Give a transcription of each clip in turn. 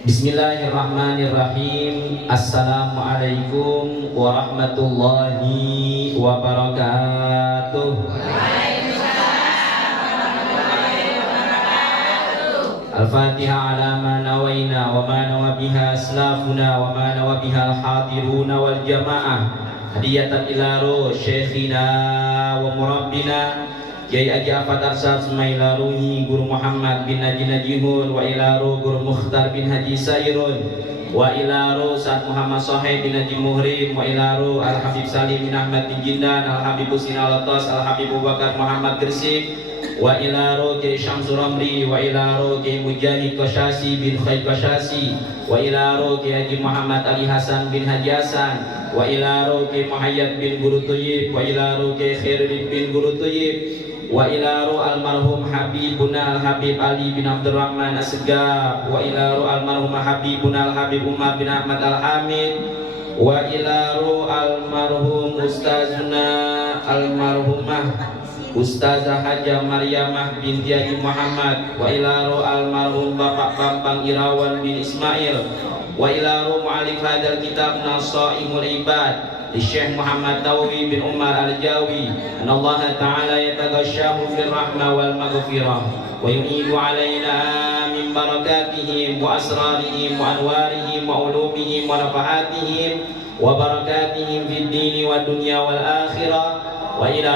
Bismillahirrahmanirrahim. Assalamualaikum warahmatullahi wabarakatuh. Al-Fatihah ala ma nawaina wa ma nawa biha aslafuna wa ma nawa biha al-hadiruna wal jamaah hadiyatan ila ruh syekhina wa murabbina Kiai Haji Ahmad Arsad Sumaila Ruhi Guru Muhammad bin Haji Najihun wa ila ruh Guru Mukhtar bin Haji Sairun wa ila ruh Saad Muhammad Sohaib bin Haji Muhrim wa ila ruh Al-Habib Salim bin Ahmad bin Jindan Al-Habib Husin Al-Atas Al-Habib Abu Bakar Muhammad Gresik wa ila ruh Kiai Syamsul Ramli wa ila ruh Kiai Mujahid Qasyasi bin Khaid Qasyasi wa ila ruh Kiai Haji Muhammad Ali Hasan bin Haji Hasan wa ila ruh Kiai Muhayyad bin Guru Thayyib wa ila ruh Kiai Khairuddin bin Guru Thayyib wa ila ruh almarhum Habibuna Al-Habib Ali bin Abdurrahman As-Segaf wa ila ruh almarhum Habibuna Al-Habib Umar bin Ahmad Al-Hamid wa ila ruh almarhum Ustazuna almarhumah Ustazah Hajah Maryamah binti Haji Muhammad wa ila ruh almarhum Bapak Bambang Irawan bin Ismail wa ila ruh mu'alif hadal kitab Nasaihul Ibad Syekh Muhammad Tawi bin Umar Al-Jawi anallaha ta'ala yataghasyahu fil rahmah wal maghfirah wa yu'idu alaina min barakatihim wa asrarihim wa anwarihim wa ulumihim wa nafahatihim wa barakatihim fid dini wa dunya wal akhirah wa ila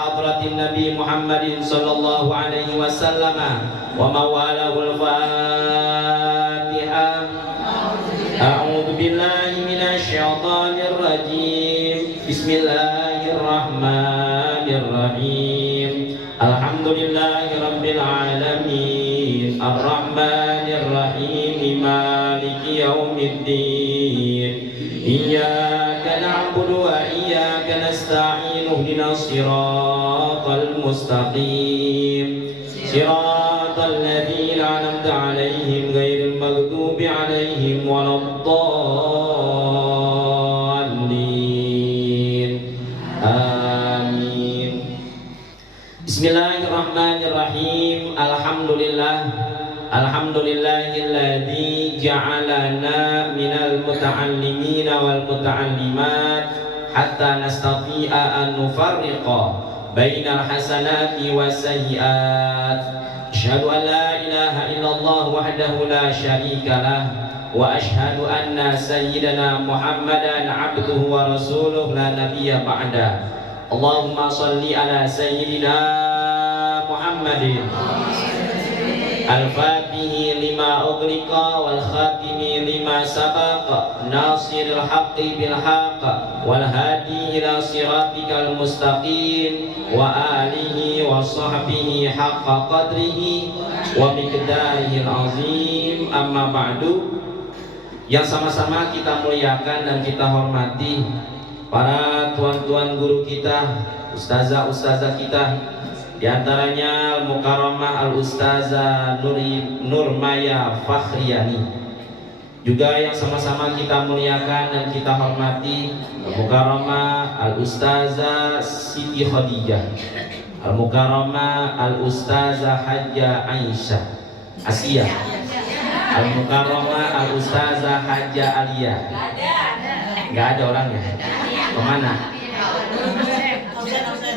hadratin Nabi Muhammadin sallallahu alaihi wasallam wa mawalahul Fatihah. A'udzu billahi minasy syaithanir rajim. Bismillahirrahmanirrahim. Alhamdulillahirabbil alamin. Arrahmanir rahim. Maliki yaumiddin. Iyyaka na'budu wa iyyaka nasta'in. Ihdinas siratal mustaqim. Siratal ladzina an'amta 'alaihim ghairil maghdubi 'alaihim waladdallin. Amin. Bismillahirrahmanirrahim. Alhamdulillahilladzi ja'alana minal muta'allimina wal muta'allimat hatta nastati'a an nufarriqa bainal hasanati was sayyi'at. Asyhadu an la ilaha illallah wahdahu la syarika lah wa asyhadu anna sayyidana Muhammadan abduhu wa rasuluh la nabiyya ba'da. Allahumma shalli ala sayyidina Muhammadin al-fatihi lima ughliqa wal khatimi lima sabaqa nasiril haqqi bil haqq wal hadi ila siratikal mustaqim wa alihi wa sahbihi haqqa qadrihi wa miqdarihil azim. Amma ba'du. Yang sama-sama kita muliakan dan kita hormati para tuan-tuan guru kita, ustazah-ustazah kita, di antaranya Al-Mukarramah Al-Ustazah Nurmaya Fakhriyani. Juga yang sama-sama kita muliakan dan kita hormati Al-Mukarramah Al-Ustazah Siti Khadijah, Al-Mukarramah Al-Ustazah Hajjah Aisyah Asia, Al-Mukarramah Al-Ustazah Hajjah Aliyah. Gak ada orangnya. Kemana?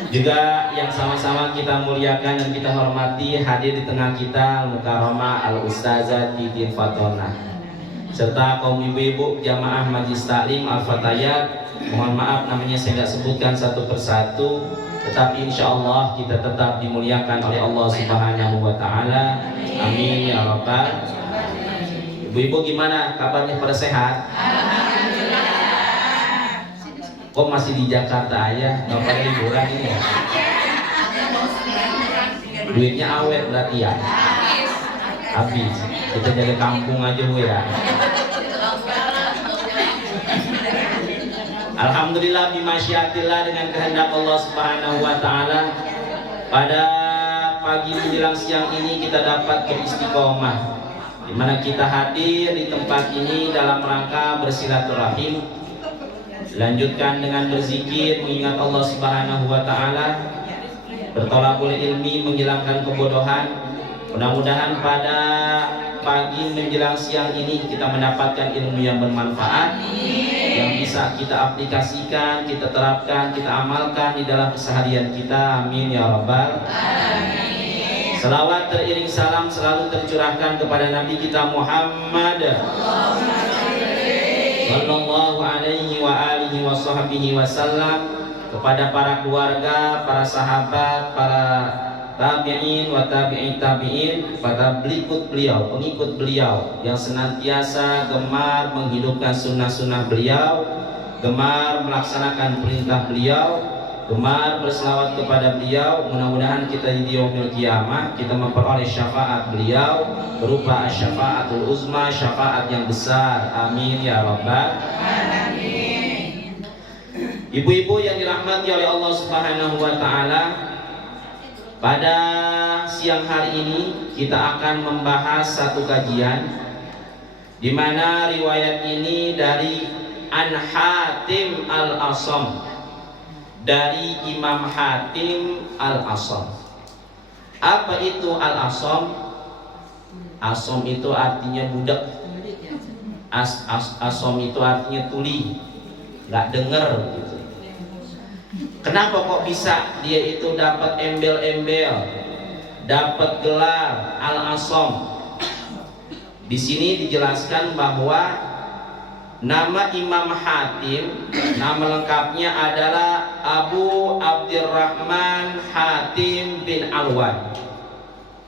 Juga yang sama-sama kita muliakan dan kita hormati hadir di tengah kita Al-Mukarramah Al-Ustazah Titin Fatona serta kaum ibu-ibu jamaah Majlis Taklim Al-Fatayat. Mohon maaf namanya saya tidak sebutkan satu persatu, tetapi insya Allah kita tetap dimuliakan oleh Allah Subhanahu wa Ta'ala. Amin ya Rabbal. Ibu-ibu gimana kabarnya, pada sehat? Kok masih di Jakarta aja, nggak pada liburan ini ya? Duitnya awet berarti ya? Habis. Kita jaga kampung aja bu ya. Alhamdulillah bimasyiatillah, dengan kehendak Allah Subhanahu wa Ta'ala, pada pagi menjelang siang ini kita dapat beristiqomah, di mana kita hadir di tempat ini dalam rangka bersilaturahim, dilanjutkan dengan berzikir mengingat Allah Subhanahu wa Ta'ala, bertolakul ilmi menghilangkan kebodohan. Mudah-mudahan pada pagi menjelang siang ini kita mendapatkan ilmu yang bermanfaat, yang bisa kita aplikasikan, kita terapkan, kita amalkan di dalam keseharian kita. Amin ya rabbal alamin. Salawat teriring salam selalu tercurahkan kepada Nabi kita Muhammad sallallahu alaihi wa alihi wa sahbihi wasallam, kepada para keluarga, para sahabat, para tabi'in wa tabi'in tabi'in, pada pengikut beliau yang senantiasa gemar menghidupkan sunnah-sunnah beliau, gemar melaksanakan perintah beliau, gemar berselawat kepada beliau. Mudah-mudahan kita di yaumil qiyamah kita memperoleh syafaat beliau berupa syafaatul uzma, syafaat yang besar. Amin ya rabbal alamin. Ibu-ibu yang dirahmati oleh Allah Subhanahu wa taala, pada siang hari ini kita akan membahas satu kajian di mana riwayat ini dari An Hatim Al-Asam, dari Imam Hatim Al-Asam. Apa itu Al-Asam? Asam itu artinya budak. Asam itu artinya tuli, nggak dengar gitu. Kenapa kok bisa dia itu dapat embel-embel, dapat gelar Al-Asam? Di sini dijelaskan bahwa nama Imam Hatim, nama lengkapnya adalah Abu Abdurrahman Hatim bin Alwan.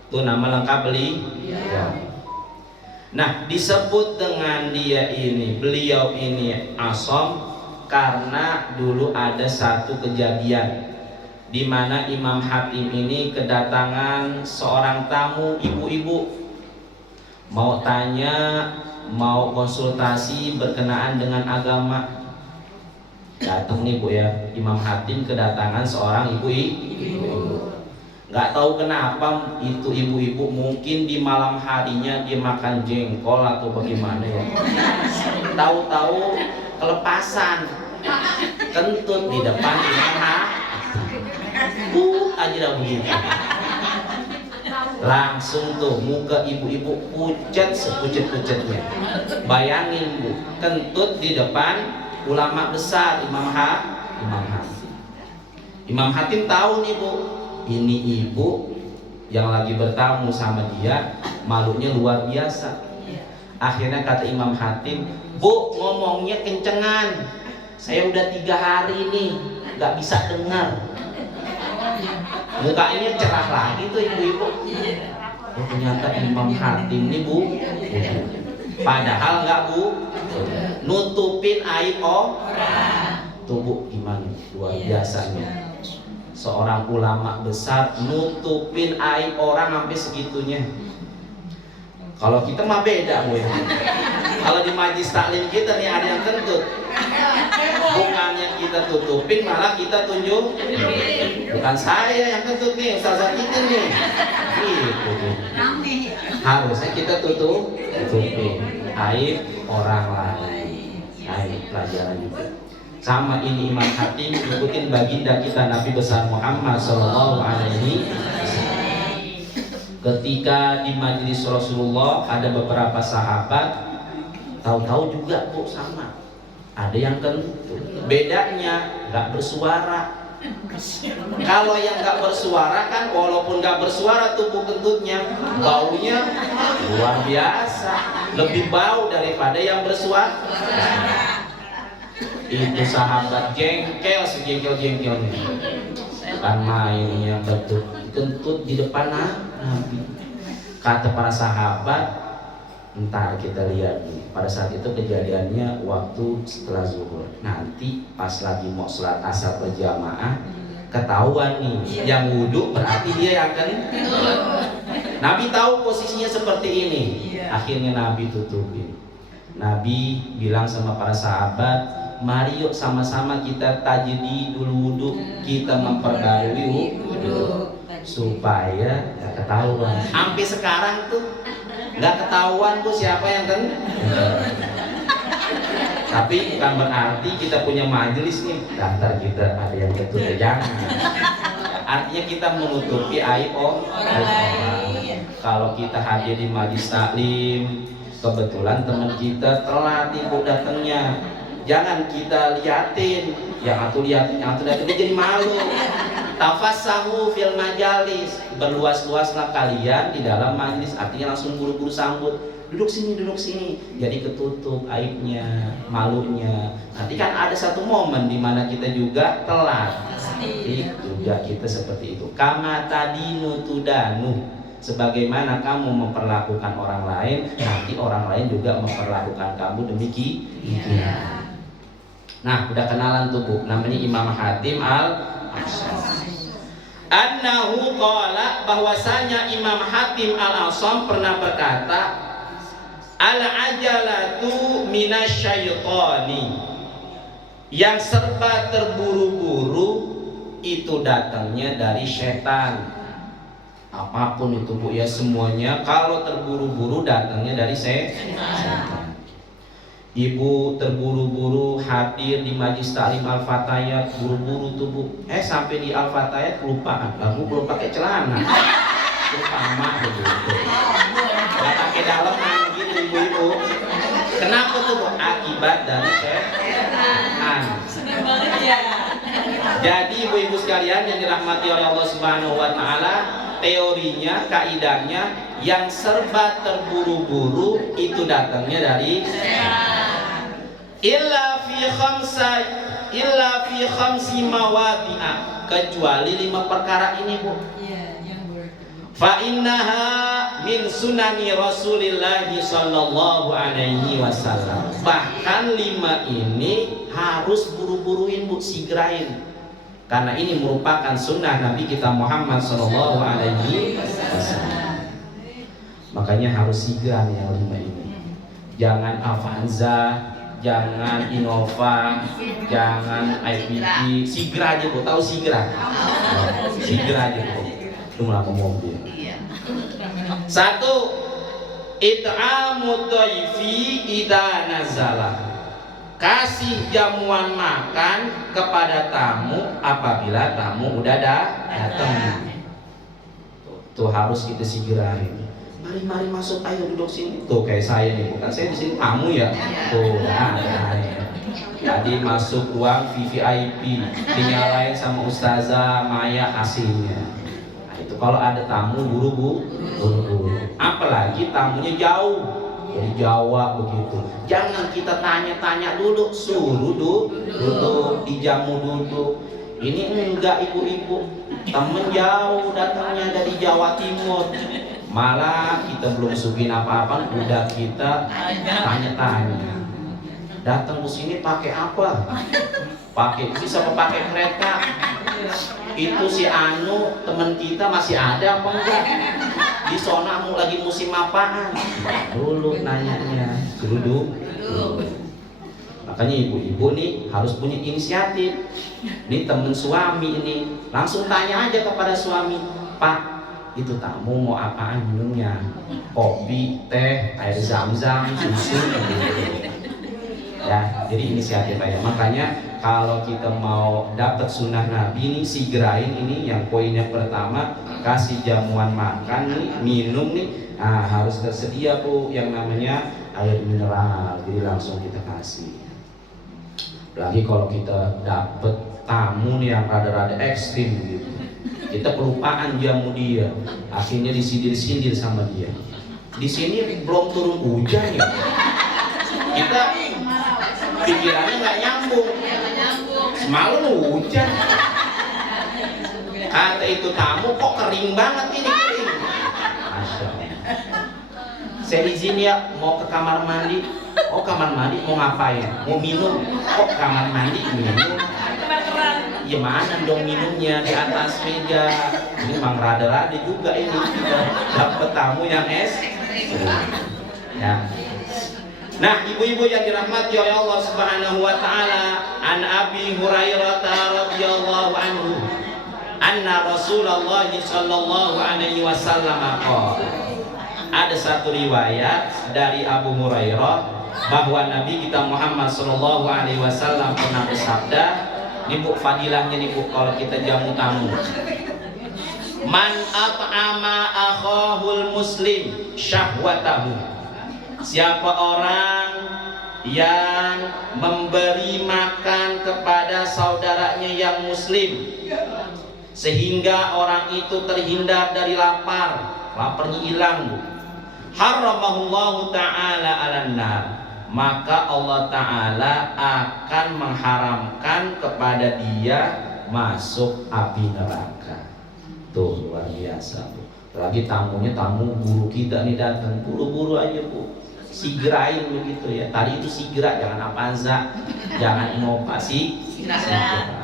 Itu nama lengkap beliau. Nah, disebut dengan beliau ini Asam karena dulu ada satu kejadian di mana Imam Hatim ini kedatangan seorang tamu ibu-ibu, mau tanya, mau konsultasi berkenaan dengan agama. Datang nih Bu ya, Imam Hatim kedatangan seorang ibu-ibu. Nggak tahu kenapa itu ibu-ibu, mungkin di malam harinya dia makan jengkol atau bagaimana ya. Tahu-tahu kelepasan kentut di depan Imam Hatim. Aja dah begitu. Langsung tuh muka ibu-ibu pucat sepucat-pucatnya. Bayangin Bu, kentut di depan ulama besar Imam Hatim. Imam Hatim tahu nih Bu, ini ibu yang lagi bertamu sama dia, malunya luar biasa. Akhirnya kata Imam Hatim, Bu, ngomongnya kencengan, saya udah 3 hari nih nggak bisa dengar. Mukanya cerah lagi tuh ibu-ibu. Oh, ternyata Imam Hatim nih Bu, padahal nggak Bu, nutupin aib orang. Tuh Bu, gimana luar biasanya seorang ulama besar nutupin aib orang sampai segitunya. Kalau kita mah beda Bu. Kalau di majlis taklim kita nih ada yang kentut, bukannya kita tutupin malah kita tunjuk. Bukan saya yang kentut nih, ustazah kita nih. Gitu. Harusnya kita tutupin aib orang lain. Aib pelajaran juga. Sama ini Imam Hatim ikutin baginda kita Nabi besar Muhammad sallallahu alaihi wasallam. Ketika di majelis Rasulullah ada beberapa sahabat, tahu-tahu juga kok sama. Ada yang kentut. Bedanya nggak bersuara. Kalau yang nggak bersuara kan, walaupun nggak bersuara tubuh kentutnya baunya luar biasa, lebih bau daripada yang bersuara. Itu sahabat jengkel, sejengkel-jengkelnya. Kan main yang kentut di depan Nabi. Kata para sahabat, ntar kita lihat nih. Pada saat itu kejadiannya waktu setelah zuhur. Nanti pas lagi mau sholat asar berjamaah, ketahuan nih yang wudhu berarti dia yang akan. Nabi tahu posisinya seperti ini. Akhirnya Nabi tutupin. Nabi bilang sama para sahabat, mari yuk sama-sama kita tajdid dulu wudhu, kita memperbarui wudhu supaya nggak ketahuan. Sampai sekarang tuh nggak ketahuan tuh siapa yang kan. Tapi bukan berarti kita punya majelis nih, daftar kita ada yang kentut, jangan. Artinya kita menutupi aib orang lain. Kalau kita hadir di majlis taklim, kebetulan teman kita telat ibu datangnya, jangan kita liatin, yang aku liatin, dia jadi malu. Tafassahu fil majalis, berluas-luaslah kalian di dalam majlis, artinya langsung buru-buru sambut. Duduk sini, jadi ketutup aibnya, malunya. Nanti kan ada satu momen di mana kita juga telat. Juga kita seperti itu. Kama tadinu tudanu, sebagaimana kamu memperlakukan orang lain, nanti orang lain juga memperlakukan kamu demikian. Nah, udah kenalan tuh Bu, namanya Imam Hatim al-Asam. Annahu qala, bahwasanya Imam Hatim al-Asam pernah berkata, al-ajalatu minasyaitani, yang serba terburu-buru itu datangnya dari setan. Apapun itu Bu ya, semuanya kalau terburu-buru datangnya dari setan. Ibu terburu-buru hadir di majlis taklim Al-Fatayat, buru-buru tuh Bu, sampai di Al-Fatayat kelupaan, lalu belum pakai celana, lupa mak begitu, nggak pakai daleman gitu ibu-ibu. Kenapa tuh Bu? Akibat dari setan. Senang banget ya. Jadi ibu-ibu sekalian yang dirahmati oleh Allah Subhanahu wa taala, teorinya, kaidahnya, yang serba terburu-buru itu datangnya dari illa fi khamsi mawadi'a, kecuali 5 perkara ini Bu. Iya, yang Fa innaha min sunani Rasulillah sallallahu alaihi wasallam. Bahkan 5 ini harus buru-buruin Bu, segerain. Karena ini merupakan sunnah Nabi kita Muhammad sallallahu alaihi wasallam. Makanya harus segera yang 5 ini. Jangan Avanza, jangan Innova, jangan IPP, Sigra aja Bu, tahu Sigra? Sigra aja Bu, itu melapor mobil. 1, it'amu dhaifi idza nazala, kasih jamuan makan kepada tamu apabila tamu udah datang. Tuh harus kita segerain. Mari masuk, ayo duduk sini. Tuh kayak saya nih, bukan saya di sini tamu ya. Tuh, jadi masuk ruang VVIP, dinyalain sama Ustazah Maya aslinya. Nah, itu kalau ada tamu buru-buru. Apalagi tamunya jauh dari Jawa begitu. Jangan kita tanya-tanya dulu, suruh duduk, dijamu duduk. Ini enggak ibu-ibu, temen jauh datangnya dari Jawa Timur. Malah kita belum suguhin apa-apa, udah kita tanya-tanya. Datang ke sini pakai apa? Bisa pakai kereta. Itu si Anu teman kita masih ada apa enggak? Di zona lagi musim apaan? Dulu nanyanya, duduk. Makanya ibu-ibu nih harus punya inisiatif. Ini temen suami ini, langsung tanya aja kepada suami, Pak, itu tamu mau apaan minumnya? Kopi, teh, air zam-zam, susu ya, jadi inisiatif aja. Makanya kalau kita mau dapat sunnah Nabi ini, segerain ini yang poin yang pertama, kasih jamuan makan nih, minum nih, nah, harus tersedia Bu yang namanya air mineral, jadi langsung kita kasih. Lagi kalau kita dapat tamu nih yang rada-rada ekstrim gitu, kita kelupaan jamu dia, akhirnya disindir-sindir sama dia. Di sini belum turun hujan ya, kita pikirannya nggak nyambung. Semalam hujan, kata itu tamu kok kering banget ini kering. Masya Allah. Saya izin ya mau ke kamar mandi. Oh kamar mandi mau ngapain? Mau minum? Oh kamar mandi minum. Ya mana dong minumnya di atas meja. Ini Mang rada-rada juga ini kita dapat tamu yang ya. Nah, ibu-ibu yang dirahmati oleh Allah Subhanahu wa taala, an Abi Hurairah radhiyallahu anhu, anna Rasulullah sallallahu alaihi wasallam qala. Ada satu riwayat dari Abu Hurairah bahwa Nabi kita Muhammad sallallahu alaihi wasallam pernah bersabda, ini Bu fadilahnya nih Bu kalau kita jamu tamu. Man at'ama akhahul muslim syahwatahu. Siapa orang yang memberi makan kepada saudaranya yang muslim sehingga orang itu terhindar dari lapar, laparnya hilang, haramahullahu ta'ala 'alan nar, maka Allah Ta'ala akan mengharamkan kepada dia masuk api neraka. Tuh luar biasa Bu. Lagi tamunya tamu guru kita nih datang, buru-buru aja Bu, sigerain begitu ya. Tadi itu sigera, jangan apanza, jangan inovasi, sigera.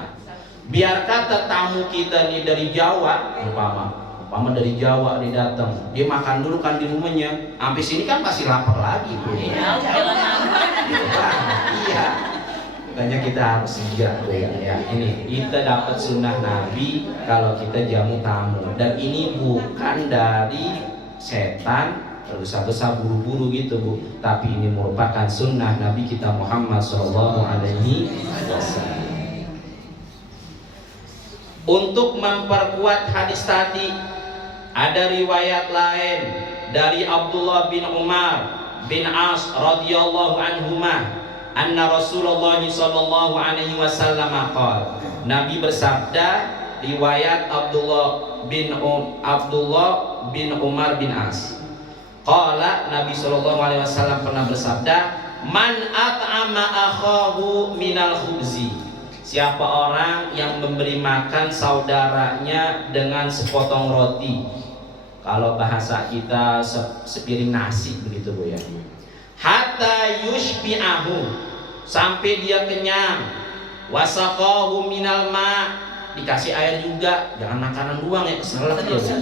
Biar kata tamu kita nih dari Jawa, umpama dari Jawa nih datang, dia makan dulu kan di rumahnya, sampai sini kan pasti lapar lagi Bu. Iya. Makanya kita harus sigera ya. Ini kita dapat sunnah Nabi kalau kita jamu tamu, dan ini bukan dari setan tergesa-gesa buru-buru gitu Bu, tapi ini merupakan sunnah Nabi kita Muhammad Shallallahu Alaihi Wasallam. Untuk memperkuat hadis tadi, ada riwayat lain dari Abdullah bin Umar bin As radhiyallahu anhuma, anna Rasulullah sallallahu alaihi wasallam qala, Nabi bersabda, riwayat Abdullah bin Umar bin As, qala, Nabi sallallahu alaihi wasallam pernah bersabda, man at'ama akhahu minal khubzi, siapa orang yang memberi makan saudaranya dengan sepotong roti, kalau bahasa kita sepiring nasi begitu Bu ya, hatta yushbi'ahu, sampai dia kenyang, wasaqahu minal ma, dikasih air juga, jangan makanan doang ya, keselak dia Bu.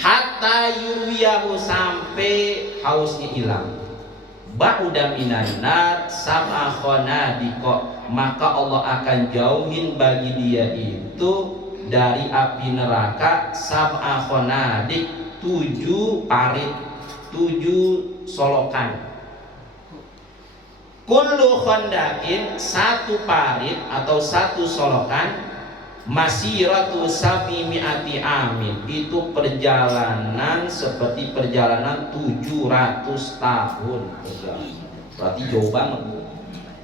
Hatta yurwiyahu, sampai hausnya hilang, ba'uda minan nar sab'a khonadiqa, maka Allah akan jauhin bagi dia itu dari api neraka sab'a khonadik, 7 parit, 7 solokan. Kullu khondakin, 1 parit atau 1 solokan, masiratu sabimi'ati amin, itu perjalanan seperti perjalanan 700 tahun perjalanan. Berarti jauh banget Bu.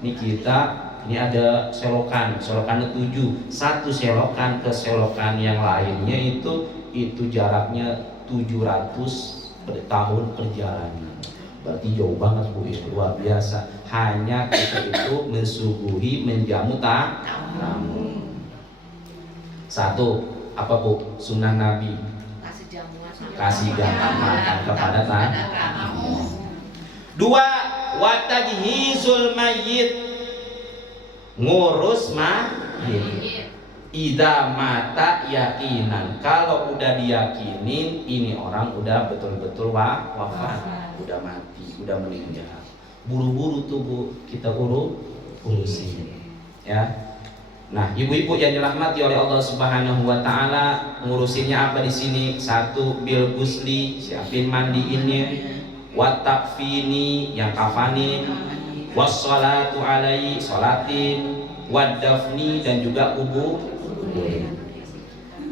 Ini kita, ini ada selokannya 7, 1 selokan ke selokan yang lainnya itu jaraknya 700 tahun perjalanan. Berarti jauh banget Bu, itu luar biasa. Hanya kita itu mensuguhi, menjamu tamu. 1, apa Bu? Sunnah Nabi, kasih jamuan makan kepada tamu. 2, watajhizul mayyit, ngurus mayit. Ida mata yakinan, kalau udah diyakinin ini orang udah betul-betul wafat, udah mati, udah meninggal, buru-buru tuh Bu, kita urusin ya. Nah, ibu-ibu yang dirahmati oleh Allah Subhanahu wa taala, ngurusinnya apa di sini? 1, bil gusli, siapin mandiinnya, wa takfini, yang kafanin, wassalatu alaihi, sholatin, wa dafni, dan juga kubur.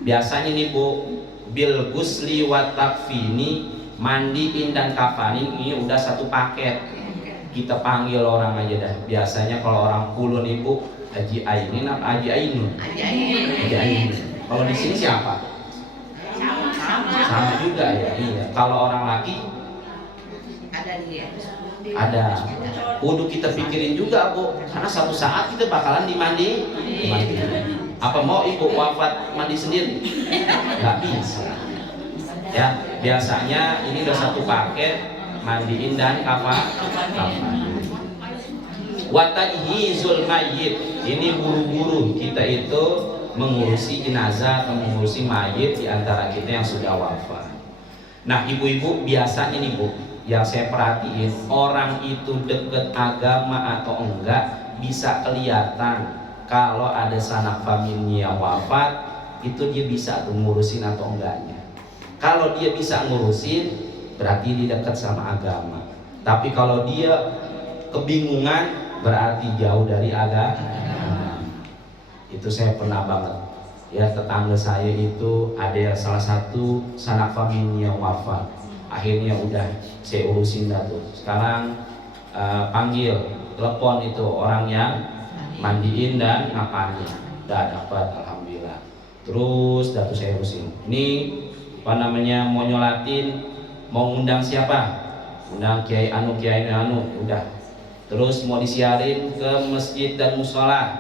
Biasanya nih Bu, bil gusli wa takfini, mandiin dan kafanin, ini udah 1 paket. Kita panggil orang aja dah. Biasanya kalau orang Kulon Ibu, Haji Ainin apa Haji Ainun? Haji Ainun. Kalau di sini siapa? Sama juga ya. Iya. Kalau orang laki ada dia. Ada. Kudu kita pikirin juga Bu, karena suatu saat kita bakalan dimandi. Apa mau Ibu wafat mandi sendiri? Gak bisa. Ya, biasanya ini udah 1 paket, mandiin dan kafan. Watajhizul mayyit, ini buru-buru kita itu mengurusi jenazah atau mengurusi mayit di antara kita yang sudah wafat. Nah, ibu-ibu, biasanya nih Bu, yang saya perhatiin, orang itu deket agama atau enggak bisa kelihatan. Kalau ada sanak familnya yang wafat, itu dia bisa ngurusin atau enggaknya. Kalau dia bisa ngurusin, berarti dia dekat sama agama. Tapi kalau dia kebingungan, berarti jauh dari agama. Itu saya pernah banget Ya, tetangga saya itu ada salah satu sanak famili yang wafat. Akhirnya udah saya urusin dah tuh. Sekarang panggil, telepon itu orang yang mandiin dan ngapain. Udah dapat, alhamdulillah. Terus dah tuh saya urusin. Ini apa namanya, mau nyolatin, mau ngundang siapa? Undang Kiai Anu, Kiai Anu, udah. Terus mau disiarin ke masjid dan musola,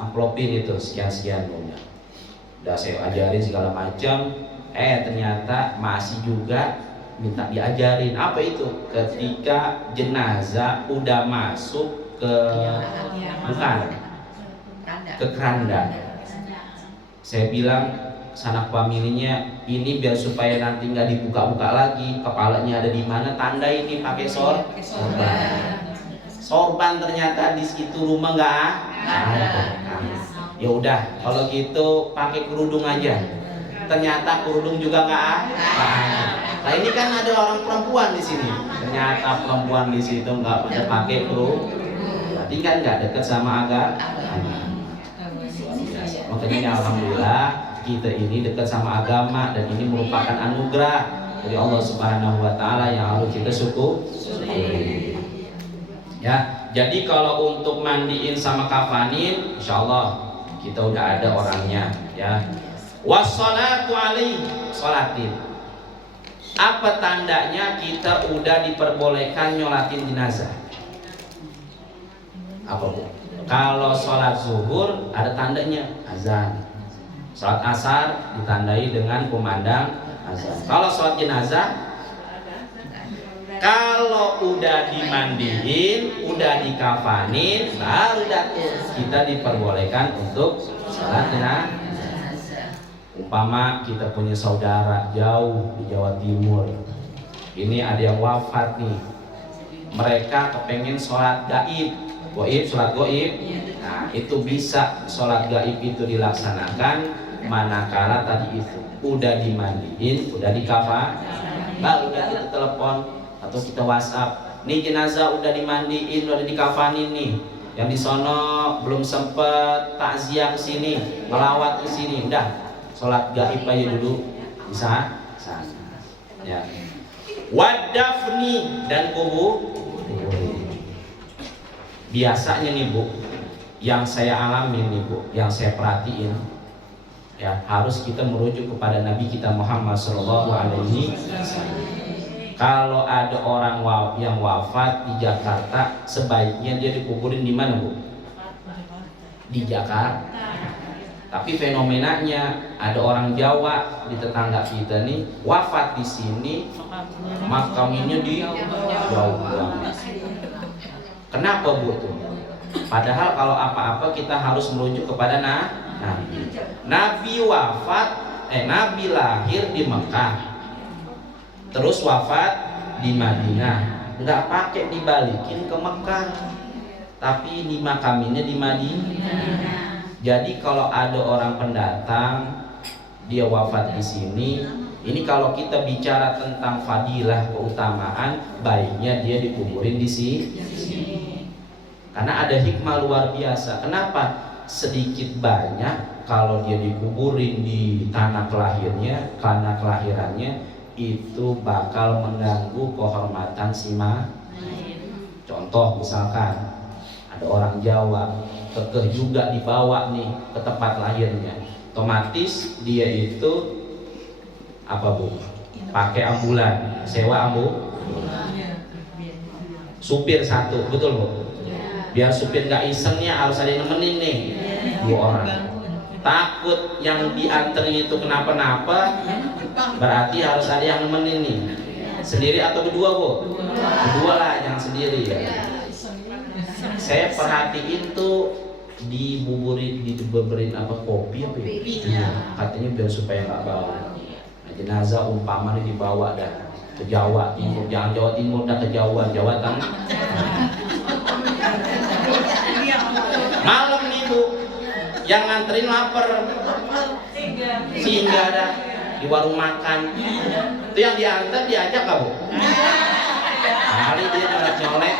amplopin itu sekian-sekian udah. Udah saya ajarin segala macam, ternyata masih juga minta diajarin. Apa itu? Ketika jenazah udah masuk ke bukan ke keranda, saya bilang sanak familinya ini biar supaya nanti nggak dibuka-buka lagi kepalanya ada di mana, tanda ini pakai sorban. Sorban ternyata di situ rumah nggak ada. Ya udah, kalau gitu pakai kerudung aja. Ternyata kerudung juga nggak ada. Nah ini kan ada orang perempuan di sini. Ternyata perempuan di situ nggak pada pakai kerudung. Berarti kan nggak dekat sama agama. Makanya alhamdulillah kita ini dekat sama agama dan ini merupakan anugerah dari Allah Subhanahu Wa Taala yang harus kita syukuri. Ya, jadi kalau untuk mandiin sama kafanin, insya Allah kita udah ada orangnya, ya. Wassalatu alaihi, sholatin. Apa tandanya kita udah diperbolehkan nyolatin jenazah? Apa bu? Kalau sholat zuhur ada tandanya azan. Sholat asar ditandai dengan kumandang azan. Kalau sholat jenazah, kalau udah dimandiin, udah dikafanin, baru kita diperbolehkan untuk sholat jenazah. Umpama kita punya saudara jauh di Jawa Timur, ini ada yang wafat nih, mereka kepengen sholat gaib, sholat gaib. Nah itu bisa sholat gaib itu dilaksanakan manakala tadi itu udah dimandiin, udah dikafan, baru udah kita telepon atau kita WhatsApp, nih jenazah udah dimandiin, udah dikafanin nih, yang di sono belum sempet takziah ke sini, melawat ke sini, udah sholat gaib aja dulu bisa sana. Ya. Wadafni dan kubur. Biasanya nih bu, yang saya alamin nih bu, yang saya perhatiin, ya harus kita merujuk kepada Nabi kita Muhammad SAW. Kalau ada orang yang wafat di Jakarta, sebaiknya dia dikuburin di mana bu? Di Jakarta. Tapi fenomenanya ada orang Jawa di tetangga kita nih wafat di sini, makamnya di jauh banget. Kenapa bu tuh? Padahal kalau apa-apa kita harus merujuk kepada Nabi. Nabi wafat, Nabi lahir di Mekah. Terus wafat di Madinah, nggak pakai dibalikin ke Mekah, tapi dimakaminnya di Madinah. Jadi kalau ada orang pendatang dia wafat di sini, ini kalau kita bicara tentang fadilah keutamaan, baiknya dia dikuburin di sini. Karena ada hikmah luar biasa. Kenapa? Sedikit banyak kalau dia dikuburin di tanah kelahirnya, karena kelahirannya itu bakal mengganggu kehormatan si mayit. Contoh misalkan ada orang Jawa kekeh juga dibawa nih ke tempat lahirnya, otomatis dia itu apa bu? Pakai ambulan, sewa supir satu, betul bu? Biar supir nggak isengnya harus ada yang nemenin nih 2 orang. Takut yang diantarnya itu kenapa-napa, berarti harus ada yang nemenin nih. Sendiri atau berdua bu? Berdua lah, yang sendiri ya. Saya perhatiin tuh dibuburin apa kopi apa ya? Katanya biar supaya nggak bau. Nah, jenazah umpama nih dibawa dah ke Jawa Timur, jangan Jawa Timur dah ke Jawa Tengah. Malam nih bu, yang nganterin lapar, singgah dah di warung makan. Itu yang diantar diajak gak bu? Kali dia nyolek-nyolek,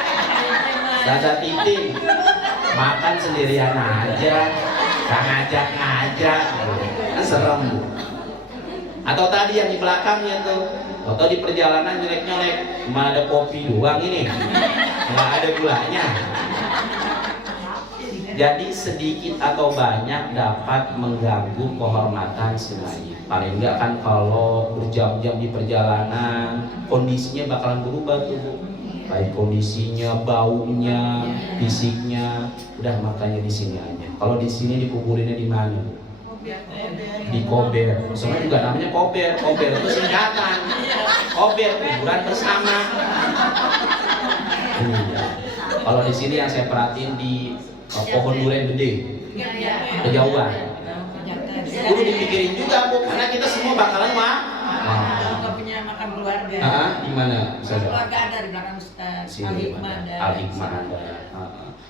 dada titik, makan sendirian aja, gak ngajak-ngajak. serem. Atau tadi yang di belakangnya tuh, atau di perjalanan nyelek-nyelek, cuma ada kopi doang ini, nggak ada gulanya. Jadi sedikit atau banyak dapat mengganggu kehormatan si mayit. Paling enggak kan kalau berjam-jam di perjalanan, kondisinya bakalan berubah tuh, baik kondisinya, baunya, fisiknya. Udah makanya di sini aja. Kalau di sini dikuburinnya di mana? Di kober. Soalnya juga namanya kober. Kober itu singkatan. Kober kuburan bersama. Iya. Kalau di sini yang saya perhatiin di pohon durian gede, kejauhan. Udah dipikirin juga Bu, karena kita semua bakalan nggak punya makan keluarga. Di mana? Keluarga ada di belakang Ustaz. Al-Hikmah ada.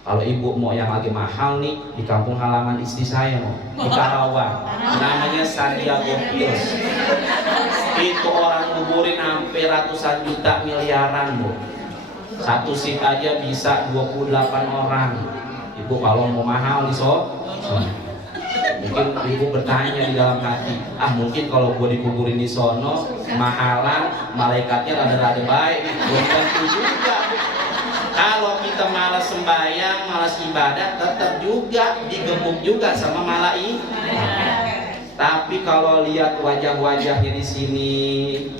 Kalau ibu mau yang lagi mahal nih, di kampung halaman istri saya di Karawang, namanya Sandiago Hills. Itu orang kuburin hampir ratusan juta miliaran Bu. Satu seat aja bisa 28 orang. Ibu kalau mau mahal nih mungkin ibu bertanya di dalam hati, mungkin kalau gue dikuburin di sono mahalan, malaikatnya rada-rada baik, belum tentu juga. Kalau kita malas sembahyang, malas ibadah, tetap juga digebuk juga sama malaikat. Tapi kalau lihat wajah-wajahnya di sini,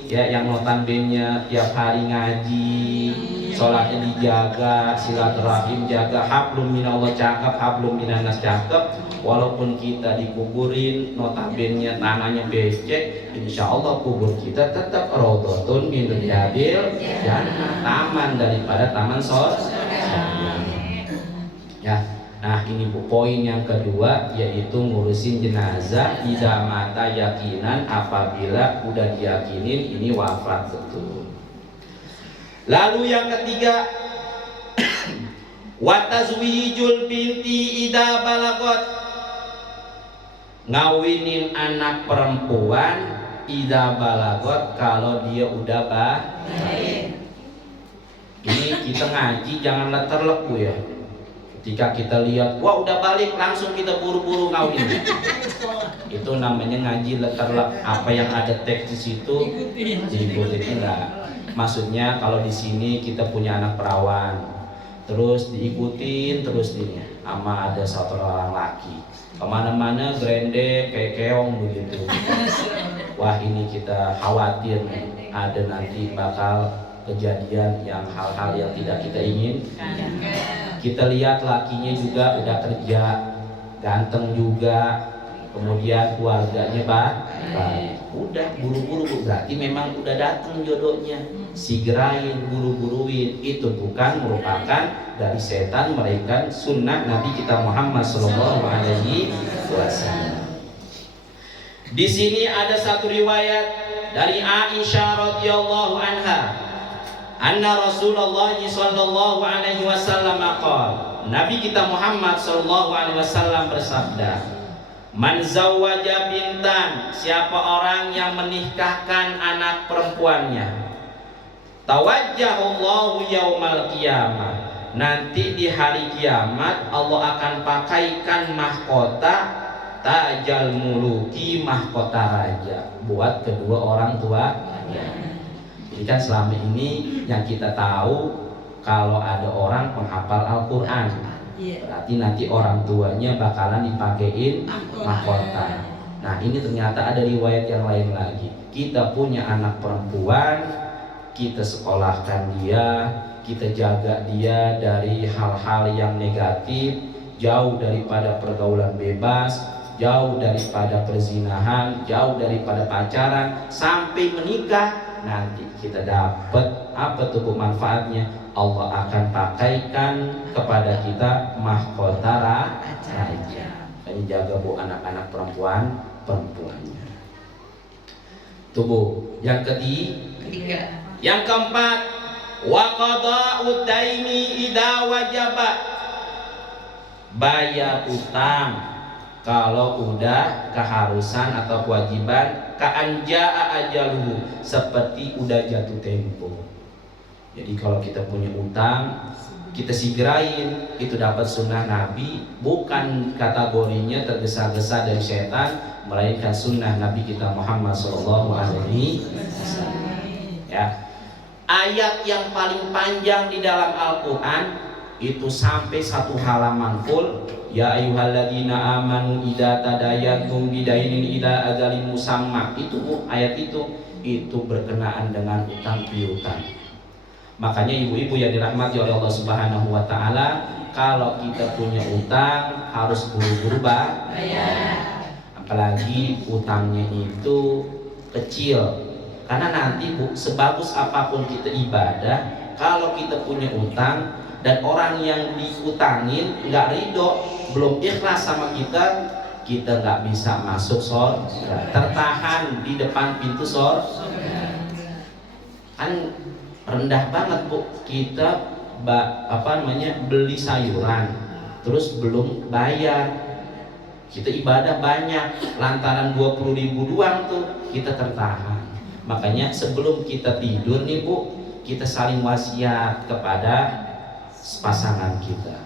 ya yang notabene tiap hari ngaji, sholatnya dijaga, silaturahim jaga, hablum minallah cakep, hablum minannas cakep. Walaupun kita dikuburin, notabene tanahnya becek, insya Allah kubur kita tetap rodotun min riyadil jannah, taman daripada taman surga. Ya. Nah ini Bu, poin yang kedua yaitu ngurusin jenazah tidak mata yakinan, apabila udah diyakinin ini wafat betul. Lalu yang ketiga, watazwijul binti ida balagot, ngawinin anak perempuan ida balagot kalau dia udah balik. Ini kita ngaji jangan leterlek Bu ya. Ketika kita lihat, wah udah balik, langsung kita buru-buru ngawin. Itu namanya ngaji leterlek. Apa yang ada teks di situ diikutin enggak. Maksudnya kalau di sini kita punya anak perawan, terus diikutin terus ini, sama ada satu orang laki. Kemana-mana grande kayak keong begitu. Wah ini kita khawatir nih, ada nanti bakal kejadian yang hal-hal yang tidak kita ingin. Kita lihat lakinya juga udah kerja, ganteng juga, kemudian keluarganya baik. Udah buru-buru, berarti memang udah datang jodohnya. Segerain, buru-buruin. Itu bukan merupakan dari setan, melainkan sunnah Nabi kita Muhammad SAW. Di sini ada satu riwayat dari Aisyah radhiyallahu anha. Anna Rasulullah sallallahu alaihi wasallam qala, Nabi kita Muhammad sallallahu alaihi wasallam bersabda, man zawwaja bintan, siapa orang yang menikahkan anak perempuannya, tawajjahullahu yaumal qiyamah, nanti di hari kiamat Allah akan pakaikan mahkota tajal muluki, mahkota raja buat kedua orang tua. Jadi kan selama ini yang kita tahu kalau ada orang penghafal Al-Quran, berarti nanti orang tuanya bakalan dipakein mahkota. Nah ini ternyata ada riwayat yang lain lagi. Kita punya anak perempuan, kita sekolahkan dia, kita jaga dia dari hal-hal yang negatif, jauh daripada pergaulan bebas, jauh daripada perzinahan, jauh daripada pacaran, sampai menikah. Nanti kita dapat apa tuh manfaatnya? Allah akan pakaikan kepada kita mahkota raja. Ini jaga Bu anak-anak perempuannya. Tubuh. Yang ketiga. Yang keempat, wa qada'ud daini idza wajaba, bayar utang kalau udah keharusan atau kewajiban, ka'anja'a ajaluhu, seperti udah jatuh tempo. Jadi kalau kita punya utang, kita segerain, itu dapat sunnah Nabi, bukan kategorinya tergesa-gesa dari setan, melainkan sunnah Nabi kita Muhammad SAW. Ya, ayat yang paling panjang di dalam Al-Quran itu sampai 1 halaman full. Ya ayyuhalladzina amanu idza tadayantum bidainin ila ajalin musamma. Itu ayat itu berkenaan dengan utang piutang. Makanya ibu-ibu yang dirahmati oleh Allah Subhanahu wa taala, kalau kita punya utang harus buru-buru bayar. Apalagi utangnya itu kecil. Karena nanti Bu, sebagus apapun kita ibadah, kalau kita punya utang dan orang yang diutangin nggak ridho, belum ikhlas sama kita, kita nggak bisa masuk surga, tertahan di depan pintu surga. Kan rendah banget Bu, kita beli sayuran terus belum bayar, kita ibadah banyak lantaran 20.000 doang tuh kita tertahan. Makanya sebelum kita tidur nih Bu, kita saling wasiat kepada pasangan kita.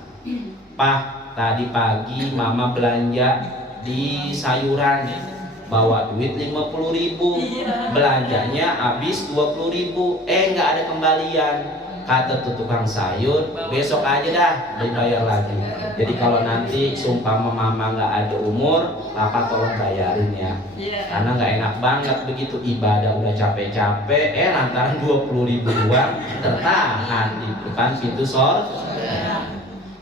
Pak, tadi pagi mama belanja di sayuran nih, bawa duit 50.000, belanjanya habis 20.000, nggak ada kembalian. Kata tuh tukang sayur, besok aja dah dibayar lagi. Jadi kalau nanti sumpah mama nggak ada umur, papa tolong bayarin ya, karena nggak enak banget begitu ibadah udah capek-capek, lantaran 20.000 uang tertahan di depan pintu surga.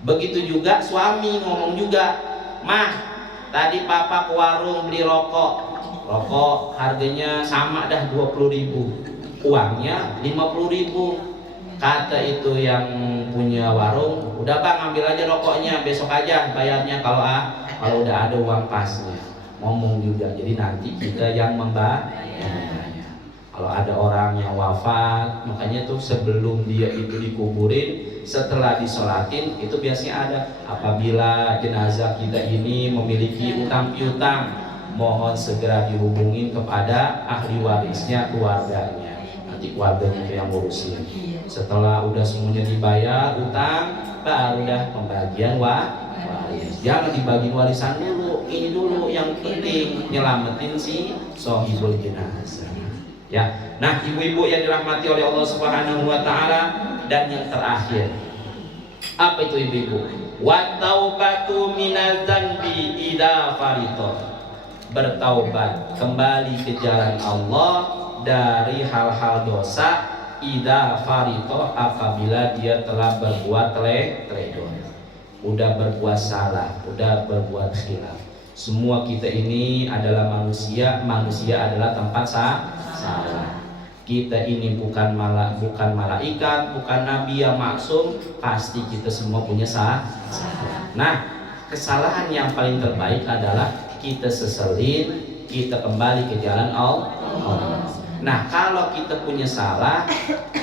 Begitu juga suami ngomong juga, mah tadi papa ke warung beli rokok harganya sama dah 20.000, uangnya 50.000. Kata itu yang punya warung, udah bang ambil aja rokoknya, besok aja bayarnya kalau udah ada uang pasnya. Ngomong juga, jadi nanti kita yang membayar. Kalau ada orang yang wafat, makanya tuh sebelum dia itu dikuburin, setelah disolatin itu biasanya ada, apabila jenazah kita ini memiliki utang piutang, mohon segera dihubungin kepada ahli warisnya, keluarganya. Nanti keluarganya yang ngurusin. Setelah udah semuanya dibayar utang, baru dah pembagian waris. Jangan dibagi warisan dulu, ini dulu yang penting nyelamatin si sohibul jenazah. Ya, nah ibu-ibu yang dirahmati oleh Allah Subhanahu wa taala, dan yang terakhir, apa itu ibu-ibu? Wa taubatu minaz dzanbi idza farito. Bertaubat kembali ke jalan Allah dari hal-hal dosa idza farito, apabila dia telah berbuat teledor, udah berbuat salah, udah berbuat khilaf. Semua kita ini adalah manusia adalah tempat salah. Kita ini bukan malaikat, bukan nabi yang maksum, pasti kita semua punya salah. Nah, kesalahan yang paling terbaik adalah kita seselin, kita kembali ke jalan Allah. Nah, kalau kita punya salah,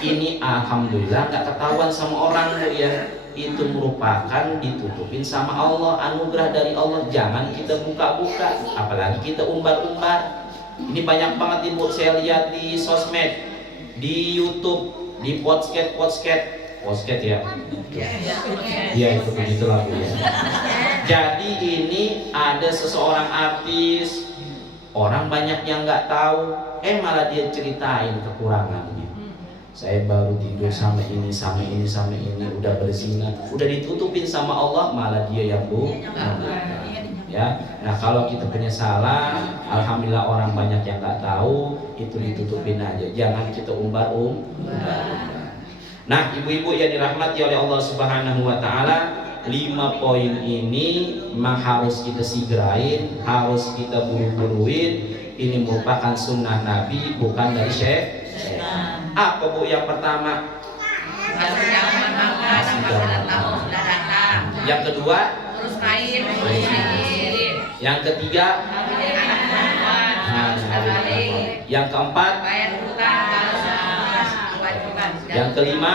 ini alhamdulillah nggak ketahuan sama orang Bu ya. Itu merupakan ditutupin sama Allah, anugerah dari Allah. Jangan kita buka-buka, apalagi kita umbar-umbar. Ini banyak banget Ibu, saya lihat di sosmed, di YouTube, di podcast ya. Ya itu begitulah Bu ya. Jadi ini ada seseorang artis, orang banyak yang nggak tahu, malah dia ceritain kekurangannya. Saya baru tidur sama ini, udah berzina, udah ditutupin sama Allah, malah dia yang ya. Nah kalau kita punya salah, alhamdulillah orang banyak yang nggak tahu, itu ditutupin aja, jangan kita umbar. Nah ibu-ibu yang dirahmati oleh Allah Subhanahu wa taala, 5 poin ini memang harus kita segerain, harus kita buru-buruin. Ini merupakan sunnah Nabi, bukan dari syaitan. Apa Bu yang pertama? Yang kedua? Yang ketiga? Yang keempat? Yang kelima?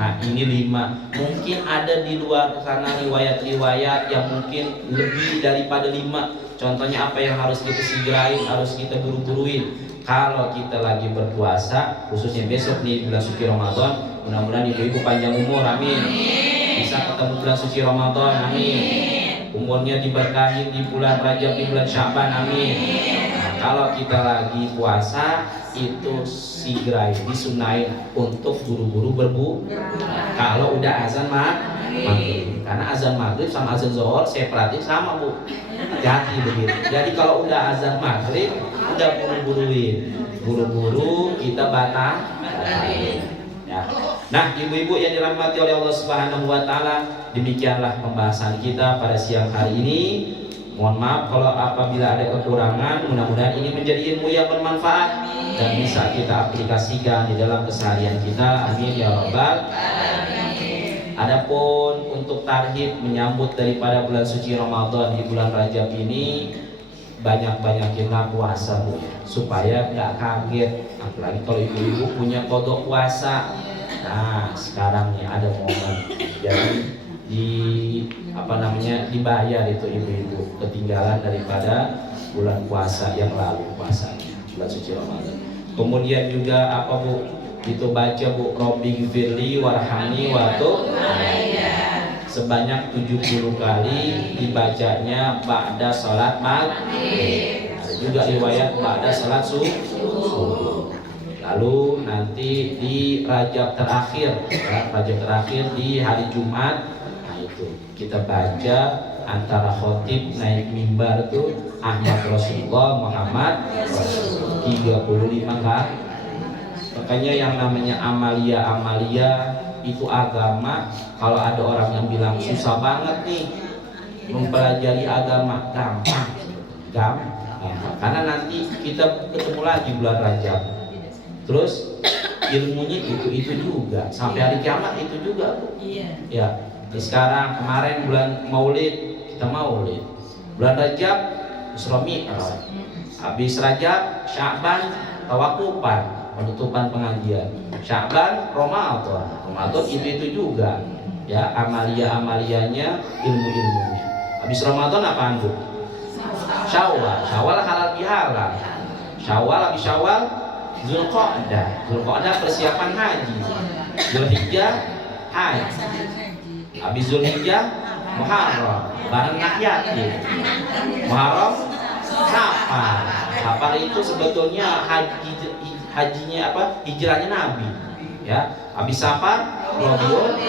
Nah ini 5. Mungkin ada di luar sana riwayat-riwayat yang mungkin lebih daripada 5. Contohnya apa yang harus kita segerain, harus kita buru-buruin. kalau kita lagi berpuasa, khususnya besok nih bulan suci Ramadan, mudah-mudahan ibu-ibu panjang umur, amin. Bisa ketemu bulan suci Ramadan, amin. Umurnya diberkahi di bulan Rajab, di bulan Syaban, amin. Nah, kalau kita lagi puasa itu segera disunahin untuk buru-buru berbuka. Kalau udah azan maghrib, karena azan maghrib sama azan zuhur saya perhatiin sama bu, hati-hati begitu. Jadi kalau udah azan maghrib udah buru-buru kita batalin. Ya. Nah, ibu-ibu yang dirahmati oleh Allah Subhanahu wa taala, demikianlah pembahasan kita pada siang hari ini. Mohon maaf kalau apabila ada kekurangan, mudah-mudahan ini menjadi ilmu yang bermanfaat dan bisa kita aplikasikan di dalam keseharian kita. Amin ya rabbal alamin. Adapun untuk tarhib menyambut daripada bulan suci Ramadan di bulan Rajab ini, banyak-banyakinlah puasa bu, supaya nggak kaget. Apalagi kalau ibu-ibu punya kodok puasa. Nah sekarang nih ada momen, jadi dibayar itu ibu-ibu ketinggalan daripada bulan puasa yang lalu, puasanya bulan suci Ramadan. Kemudian juga apa bu, itu baca bu, Robbi Gfirli warhamni watu sebanyak 70 kali dibacanya ba'da salat maghrib. Ada juga riwayat ba'da salat subuh. Lalu nanti di Rajab terakhir di hari Jumat, nah itu kita baca antara khotib naik mimbar itu Ahmad Rasulullah Muhammad Rasulullah 35 kali. Makanya yang namanya amalia itu agama. Kalau ada orang yang bilang susah banget nih mempelajari agama, gampang. Karena nanti kita ketemu lagi bulan Rajab. Terus ilmunya itu juga sampai hari kiamat itu juga bu. Ya, sekarang kemarin bulan Maulid kita Maulid, bulan Rajab Isra Mi'raj, habis Rajab Sya'ban tawakufan, penutupan pengajian, Sya'ban Ramadan itu juga ya, amalia-amalianya, ilmu-ilmunya. Habis Ramadan apaan bu? Syawal halal bihalal. Habis Syawal Zulqa'dah persiapan haji. Zulhijjah haji. Habis Zulhijjah Muharram bareng anak yatim. Muharram Safar itu sebetulnya hajinya apa? Hijrahnya Nabi. Ya, habis Safar Rabiul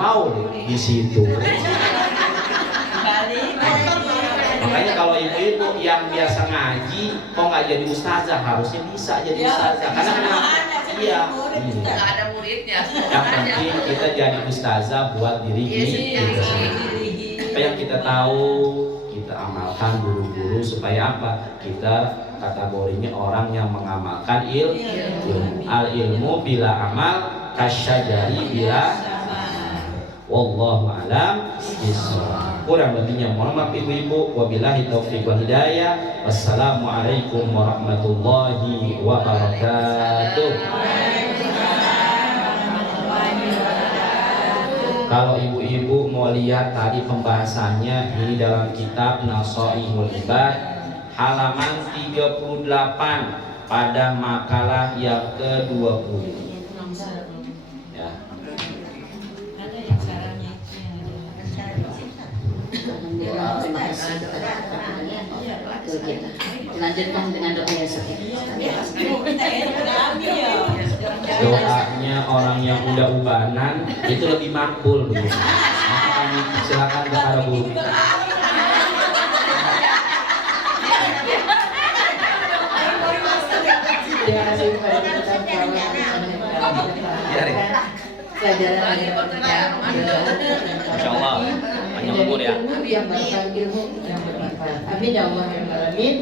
Maulid di situ. Makanya kalau ibu-ibu yang biasa ngaji kok nggak jadi ustazah, harusnya bisa jadi ustazah. Karena nggak ada muridnya. Yang penting kita jadi ustazah buat diri kita sendiri. Apa yang kita tahu kita amalkan buru-buru, supaya apa? Kita kategorinya orang yang mengamalkan ilmu. Al ilmu bila amal kasyajari bila. Wallahu a'lam bishawab. Kurang lebihnya mohon maaf ibu-ibu. Wabillahi taufiq wal hidayah. Wassalamualaikum warahmatullahi wabarakatuh. Kalau ibu-ibu mau lihat tadi pembahasannya, ini dalam kitab Nasaihul Ibad halaman 38 pada makalah yang ke-20. Lanjutkan dengan doa yang Doanya orang yang udah ubanan itu lebih makbul begitu. Maka kami silakan kepada Bu. Masya Allah, panjang umur ya. Amin ya Allah ya Alamin.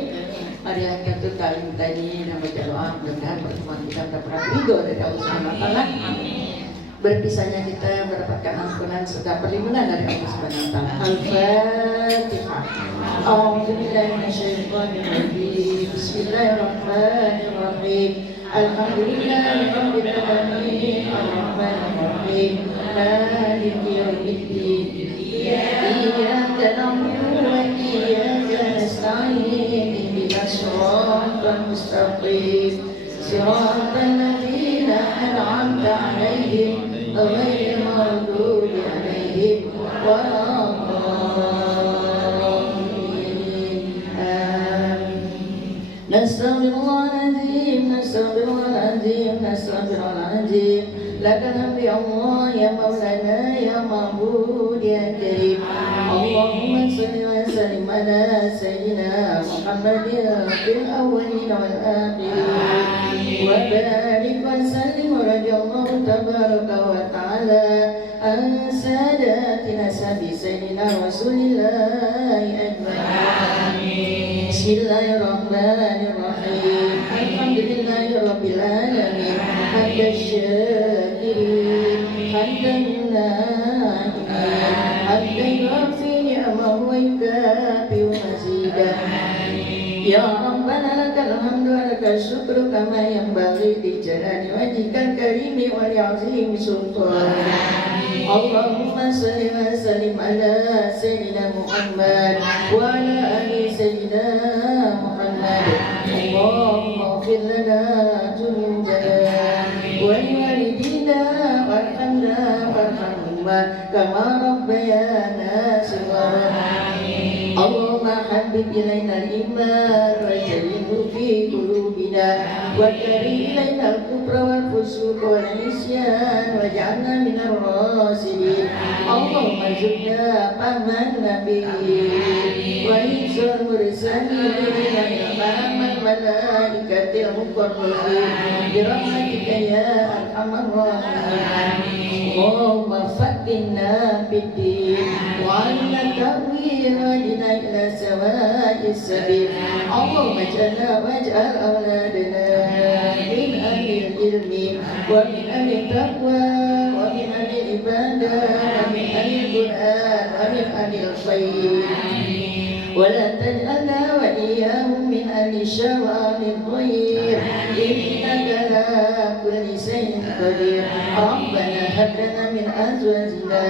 Mari kita talim tadi nama doa, mudah-mudahan pertemuan kita dapat ridho dari Allah Subhanahu wa taala. Berpisahnya kita mendapatkan ampunan serta perlindungan dari Allah Subhanahu wa taala. Al-Fatihah. A'udzubillahi minasyaitonir rajim. Bismillahirrahmanirrahim. Alhamdulillahirabbil alamin. Arrahmanir rahim. Maliki yaumiddin. Iyyaka na'budu wa iyyaka nasta'in. الصراط المستقيم صراط الذين أنعمت عليهم غير المغضوب عليهم ولا الضالين آمين. نستغفر الله العظيم نستغفر الله العظيم نستغفر الله العظيم لك الحمد يا الله يا مولانا يا معبود يا كريم اللهم صل وسلم على سيدنا محمد في الأولين والآخرين وبارك وسلم ورضي الله تبارك وتعالى عن ساداتنا سبي سيدنا رسول الله أجمعين بسم الله الرحمن الرحيم الحمد لله رب العالمين حمد الشاكرين حمدا الناعمين حمدا يوفي نعمه ويكافئ مزيدا يا ربنا لك الحمد ولك الشكر كما ينبغي لجلال وجهك الكريم ولعظيم سلطانك اللهم صل وسلم على سيدنا محمد وعلى آل سيدنا محمد اللهم اغفر لنا ذنوبنا ولوالدينا وارحمنا وارحمهما كما ربيانا صغارا اللهم حبب إلينا الإيمان وزينه في قلوبنا وكره إلينا الكفر والفسوق والعصيان واجعلنا من الراشدين اللهم ارزقنا فهم النبيين وحفظ المرسلين وإمام الملائكة المقربين برحمتك يا أرحم الراحمين اللهم فقهنا في الدين وعلمنا التأويل واهدنا إلى سواء السبيل اللهم اجعلنا واجعل أولادنا من أهل العلم ومن أهل التقوى ومن أهل العبادة ومن أهل القرآن ومن أهل الخير ولا تجعلنا وإياهم من أهل الشوام الطير إنك على كل شيء قدير ربنا هب لنا من أزواجنا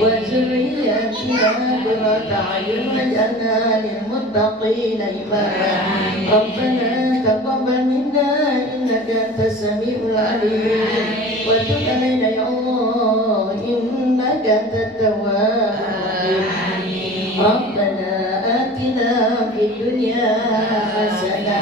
وذرياتنا قرة أعين واجعلنا للمتقين إماما ربنا تقبل منا إنك أنت السميع العليم وتب علينا يا الله إنك أنت التواب الرحيم ربنا آتنا في الدنيا حسنة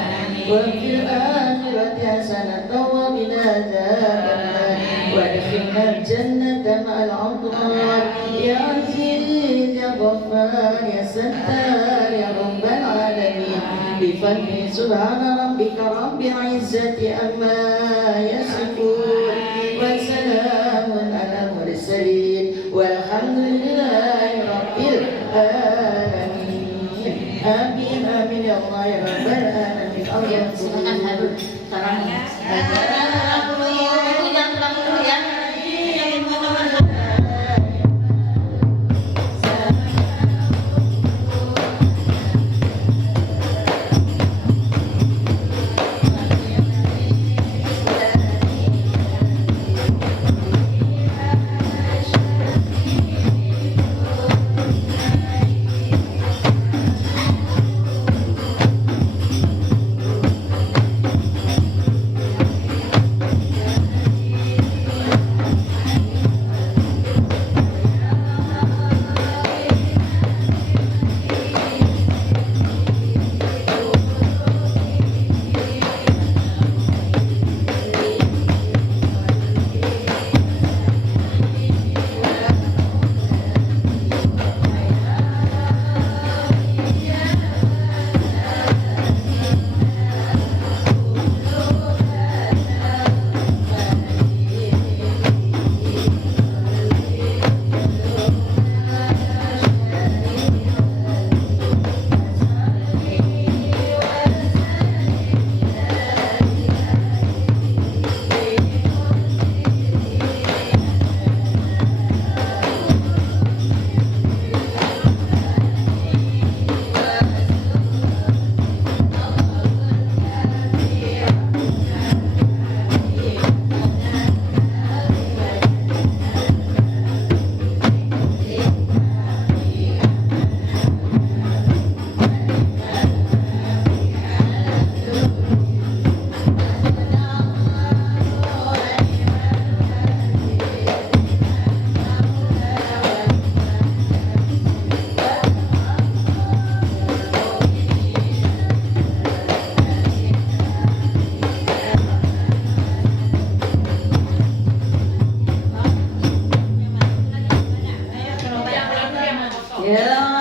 وفي الآخرة حسنة وقنا عذاب النار وادخلنا الجنة مع الأبرار يا عزيز يا غفار يا ستار يا رب العالمين بفضل سبحان ربك رب العزة عما يصفون وسلام على المرسلين والحمد لله رب العالمين آمين آمين يا الله يا رب العالمين Ya, silakan Habib sarangnya. Ya